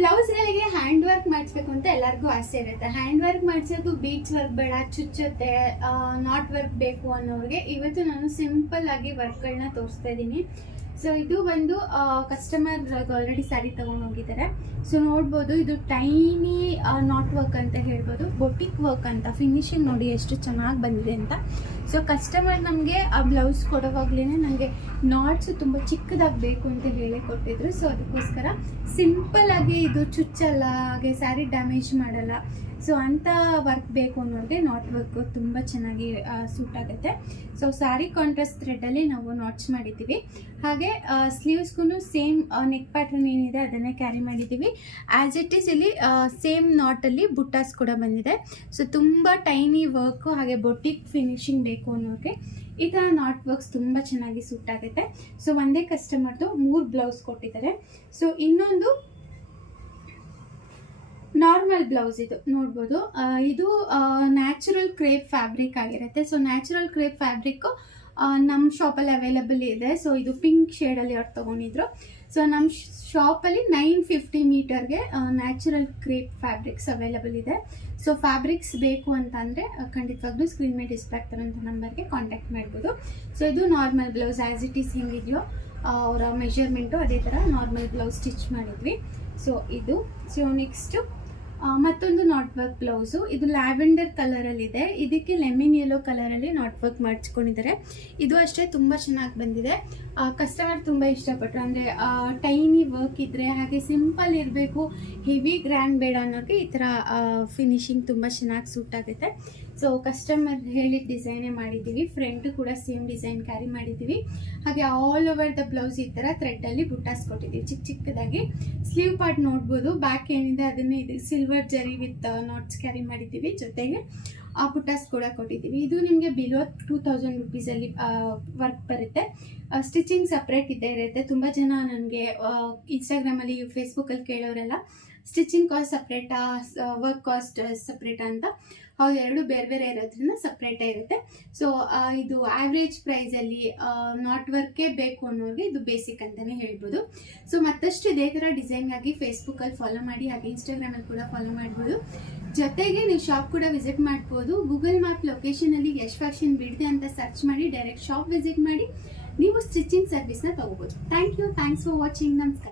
ಬ್ಲೌಸ್ಗಳಿಗೆ hand work ಮಾಡಿಸ್ಬೇಕು ಅಂತ ಎಲ್ಲರಿಗೂ ಆಸೆ ಇರುತ್ತೆ. ಹ್ಯಾಂಡ್ ವರ್ಕ್ ಮಾಡಿಸೋದು ಬೀಡ್ಸ್ ವರ್ಕ್ ಬೇಡ, ಚುಚ್ಚುತ್ತೆ, ನಾಟ್ ವರ್ಕ್ ಬೇಕು ಅನ್ನೋರಿಗೆ ಇವತ್ತು ನಾನು ಸಿಂಪಲ್ ಆಗಿ ವರ್ಕ್ಗಳನ್ನ ತೋರಿಸ್ತಾ ಇದ್ದೀನಿ. ಸೊ ಇದು ಒಂದು ಕಸ್ಟಮರ್ ಆಲ್ರೆಡಿ ಸ್ಯಾರಿ ತೊಗೊಂಡು ಹೋಗಿದ್ದಾರೆ. ಸೊ ನೋಡ್ಬೋದು, ಇದು ಟೈನಿ ನಾಟ್ ವರ್ಕ್ ಅಂತ ಹೇಳ್ಬೋದು, ಬೊಟಿಕ್ ವರ್ಕ್ ಅಂತ. ಫಿನಿಶಿಂಗ್ ನೋಡಿ ಎಷ್ಟು ಚೆನ್ನಾಗಿ ಬಂದಿದೆ ಅಂತ. ಸೊ ಕಸ್ಟಮರ್ ನಮಗೆ ಆ ಬ್ಲೌಸ್ ಕೊಡೋವಾಗ್ಲೇ ನನಗೆ ನಾಟ್ಸ್ ತುಂಬ ಚಿಕ್ಕದಾಗಿ ಬೇಕು ಅಂತ ಹೇಳಿ ಕೊಟ್ಟಿದ್ರು. ಸೊ ಅದಕ್ಕೋಸ್ಕರ ಸಿಂಪಲ್ ಆಗಿ ಇದು ಚುಚ್ಚಲ್ಲ, ಹಾಗೆ ಸ್ಯಾರಿ ಡ್ಯಾಮೇಜ್ ಮಾಡಲ್ಲ. ಸೊ ಅಂಥ ವರ್ಕ್ ಬೇಕು ಅನ್ನೋರಿಗೆ ನಾಟ್ ವರ್ಕ್ ತುಂಬ ಚೆನ್ನಾಗಿ ಸೂಟ್ ಆಗುತ್ತೆ. ಸೊ ಸ್ಯಾರಿ ಕಾಂಟ್ರಾಸ್ಟ್ ಥ್ರೆಡ್ಡಲ್ಲಿ ನಾವು ನಾಟ್ಸ್ ಮಾಡಿದ್ದೀವಿ. ಹಾಗೆ ಸ್ಲೀವ್ಸ್ಗೂ ಸೇಮ್ ನೆಕ್ ಪ್ಯಾಟರ್ನ್ ಏನಿದೆ ಅದನ್ನೇ ಕ್ಯಾರಿ ಮಾಡಿದ್ದೀವಿ. ಆ್ಯಸ್ ಇಟ್ ಈಸ್ ಇಲ್ಲಿ ಸೇಮ್ ನಾಟಲ್ಲಿ ಬುಟ್ಟಾಸ್ ಕೂಡ ಬಂದಿದೆ. ಸೊ ತುಂಬ ಟೈನಿ ವರ್ಕು ಹಾಗೆ ಬೊಟಿಕ್ ಫಿನಿಶಿಂಗ್ ಬೇಕು ಅನ್ನೋರಿಗೆ ಈ ಥರ ನಾಟ್ ವರ್ಕ್ಸ್ ತುಂಬ ಚೆನ್ನಾಗಿ ಸೂಟ್ ಆಗುತ್ತೆ. ಸೊ ಒಂದೇ ಕಸ್ಟಮರ್ದು 3 ಬ್ಲೌಸ್ ಕೊಟ್ಟಿದ್ದಾರೆ. ಸೊ ಇನ್ನೊಂದು ನಾರ್ಮಲ್ ಬ್ಲೌಸ್ ಇದು ನೋಡ್ಬೋದು. ಇದು ನ್ಯಾಚುರಲ್ ಕ್ರೇಪ್ ಫ್ಯಾಬ್ರಿಕ್ ಆಗಿರುತ್ತೆ. ಸೊ ನ್ಯಾಚುರಲ್ ಕ್ರೇಪ್ ಫ್ಯಾಬ್ರಿಕ್ಕು ನಮ್ಮ ಶಾಪಲ್ಲಿ ಅವೈಲಬಲ್ ಇದೆ. ಸೊ ಇದು ಪಿಂಕ್ ಶೇಡಲ್ಲಿ ಅವ್ರು ತೊಗೊಂಡಿದ್ರು. ಸೊ ನಮ್ಮ ಶಾಪಲ್ಲಿ 950 ಮೀಟರ್ಗೆ ನ್ಯಾಚುರಲ್ ಕ್ರೇಪ್ ಫ್ಯಾಬ್ರಿಕ್ಸ್ ಅವೈಲಬಲ್ ಇದೆ. ಸೊ ಫ್ಯಾಬ್ರಿಕ್ಸ್ ಬೇಕು ಅಂತ ಅಂದರೆ ಖಂಡಿತವಾಗ್ಲೂ ಸ್ಕ್ರೀನ್ ಮೇಲೆ ಡಿಸ್ಪ್ಲೇ ಆಗ್ತಾರಂಥ ನಂಬರ್ಗೆ ಕಾಂಟ್ಯಾಕ್ಟ್ ಮಾಡ್ಬೋದು. ಸೊ ಇದು normal blouse as it is ಹೆಂಗಿದೆಯೋ ಅವರ ಮೆಷರ್ಮೆಂಟು ಅದೇ ಥರ ನಾರ್ಮಲ್ ಬ್ಲೌಸ್ ಸ್ಟಿಚ್ ಮಾಡಿದ್ವಿ. ಸೊ ಇದು. ಸೊ ನೆಕ್ಸ್ಟು ಮತ್ತೊಂದು ನಾಟ್ ವರ್ಕ್ ಬ್ಲೌಸು. ಇದು ಲ್ಯಾವೆಂಡರ್ ಕಲರಲ್ಲಿದೆ. ಇದಕ್ಕೆ ಲೆಮನ್ ಯೆಲ್ಲೋ ಕಲರಲ್ಲಿ ನಾಟ್ ವರ್ಕ್ ಮಾಡಿಸ್ಕೊಂಡಿದ್ದಾರೆ. ಇದು ಅಷ್ಟೇ ತುಂಬ ಚೆನ್ನಾಗಿ ಬಂದಿದೆ. ಕಸ್ಟಮರ್ ತುಂಬ ಇಷ್ಟಪಟ್ಟರು. ಅಂದರೆ ಟೈನಿ ವರ್ಕ್ ಇದ್ದರೆ ಹಾಗೆ ಸಿಂಪಲ್ ಇರಬೇಕು, ಹೆವಿ ಗ್ರ್ಯಾಂಡ್ ಬೇಡ ಅನ್ನೋಕ್ಕೆ ಈ ಥರ ಫಿನಿಶಿಂಗ್ ತುಂಬ ಚೆನ್ನಾಗಿ ಸೂಟ್ ಆಗುತ್ತೆ. ಸೊ ಕಸ್ಟಮರ್ ಹೇಳಿದ ಡಿಸೈನೇ ಮಾಡಿದ್ದೀವಿ. ಫ್ರಂಟ್ ಕೂಡ ಸೇಮ್ ಡಿಸೈನ್ ಕ್ಯಾರಿ ಮಾಡಿದ್ದೀವಿ. ಹಾಗೆ ಆಲ್ ಓವರ್ ದ ಬ್ಲೌಸ್ ಈ ಥರ ಥ್ರೆಡ್ಡಲ್ಲಿ ಬುಟ್ಟಾಸ್ ಕೊಟ್ಟಿದ್ದೀವಿ ಚಿಕ್ಕ ಚಿಕ್ಕದಾಗಿ. ಸ್ಲೀವ್ ಪಾರ್ಟ್ ನೋಡ್ಬೋದು, ಬ್ಯಾಕ್ ಏನಿದೆ ಅದನ್ನೇ ಇದು ಸಿಲ್ವರ್ ಜರಿ ವಿತ್ ನಾಟ್ಸ್ ಕ್ಯಾರಿ ಮಾಡಿದ್ದೀವಿ. ಜೊತೆಗೆ ಆ ಬುಟ್ಟಾಸ್ ಕೂಡ ಕೊಟ್ಟಿದ್ದೀವಿ. ಇದು ನಿಮಗೆ ಬಿಲೋ 2000 ರುಪೀಸಲ್ಲಿ ವರ್ಕ್ ಬರುತ್ತೆ. ಸ್ಟಿಚಿಂಗ್ ಸಪ್ರೇಟ್ ಇದ್ದೇ ಇರುತ್ತೆ. ತುಂಬ ಜನ ನನಗೆ ಇನ್ಸ್ಟಾಗ್ರಾಮಲ್ಲಿ ಫೇಸ್ಬುಕ್ಕಲ್ಲಿ ಕೇಳೋರೆಲ್ಲ ಸ್ಟಿಚಿಂಗ್ ಕಾಸ್ಟ್ ಸಪ್ರೇಟಾ, ವರ್ಕ್ ಕಾಸ್ಟ್ ಸಪ್ರೇಟಾ ಅಂತ. ಹೌದು, ಎರಡು ಬೇರೆ ಬೇರೆ ಇರೋದ್ರಿಂದ ಸಪ್ರೇಟೇ ಇರುತ್ತೆ. ಸೊ ಇದು ಆವ್ರೇಜ್ ಪ್ರೈಸಲ್ಲಿ ನಾಟ್ ವರ್ಕೇ ಬೇಕು ಅನ್ನೋರಿಗೆ ಇದು ಬೇಸಿಕ್ ಅಂತಲೇ ಹೇಳ್ಬೋದು. ಸೊ ಮತ್ತಷ್ಟು ಇದೇ ಥರ ಡಿಸೈನ್ಗಾಗಿ ಫೇಸ್ಬುಕ್ಕಲ್ಲಿ ಫಾಲೋ ಮಾಡಿ, ಹಾಗೆ ಇನ್ಸ್ಟಾಗ್ರಾಮಲ್ಲಿ ಕೂಡ ಫಾಲೋ ಮಾಡ್ಬೋದು. ಜೊತೆಗೆ ನೀವು ಶಾಪ್ ಕೂಡ ವಿಸಿಟ್ ಮಾಡ್ಬೋದು. ಗೂಗಲ್ ಮ್ಯಾಪ್ ಲೊಕೇಶನಲ್ಲಿ ಯಶ್ ಫ್ಯಾಷನ್ ಬಿಡದೆ ಅಂತ ಸರ್ಚ್ ಮಾಡಿ ಡೈರೆಕ್ಟ್ ಶಾಪ್ ವಿಸಿಟ್ ಮಾಡಿ ನೀವು ಸ್ಟಿಚಿಂಗ್ ಸರ್ವಿಸ್ನ ತೊಗೋಬೋದು. Thank you, thanks for watching. ನಮಸ್ಕಾರ.